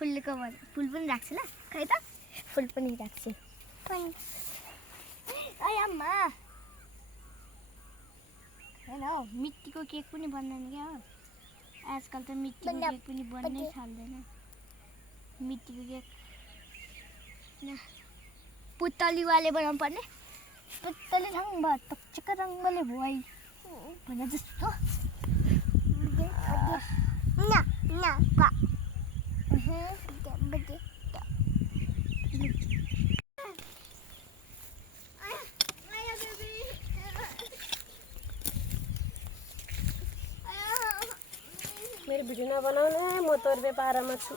फुलको फुल पनि राख्छु ल खै त फुल पनि राख्छु ऐ अम्मा हैन हौ मिट्टीको केक पनि बन्दैन क्या हो आजकल त मिट्टीको केक पनि बन्नै थाल्दैन मिट्टीको केक पुतली वाले बनाउनु पर्ने पुतली रङ टकचक रङले भुवाई भने जस्तो मेरो भिडियो नबनाउनु म तोर्बे पारामा छु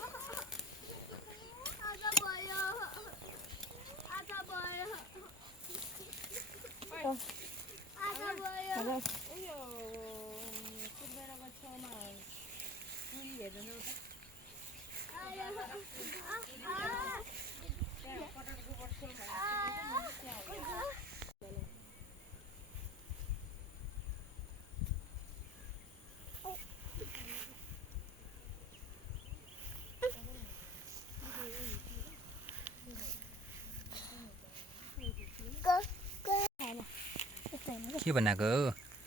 के बनाएको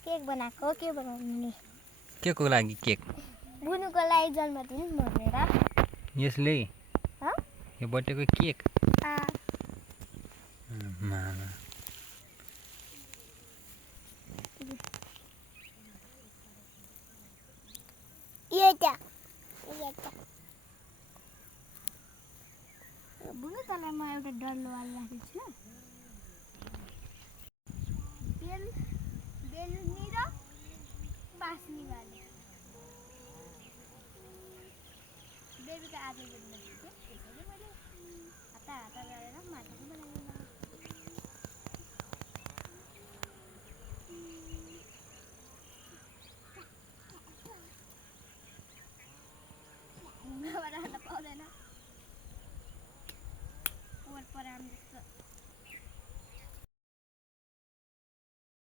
केक बनाएको के बनाउने के को लागि केक बुनुको लागि जन्मदिन भनेर यसले ह यो बर्थडेको केक बुनु तँलाई म एउटा डल्लो वाला राखेको छु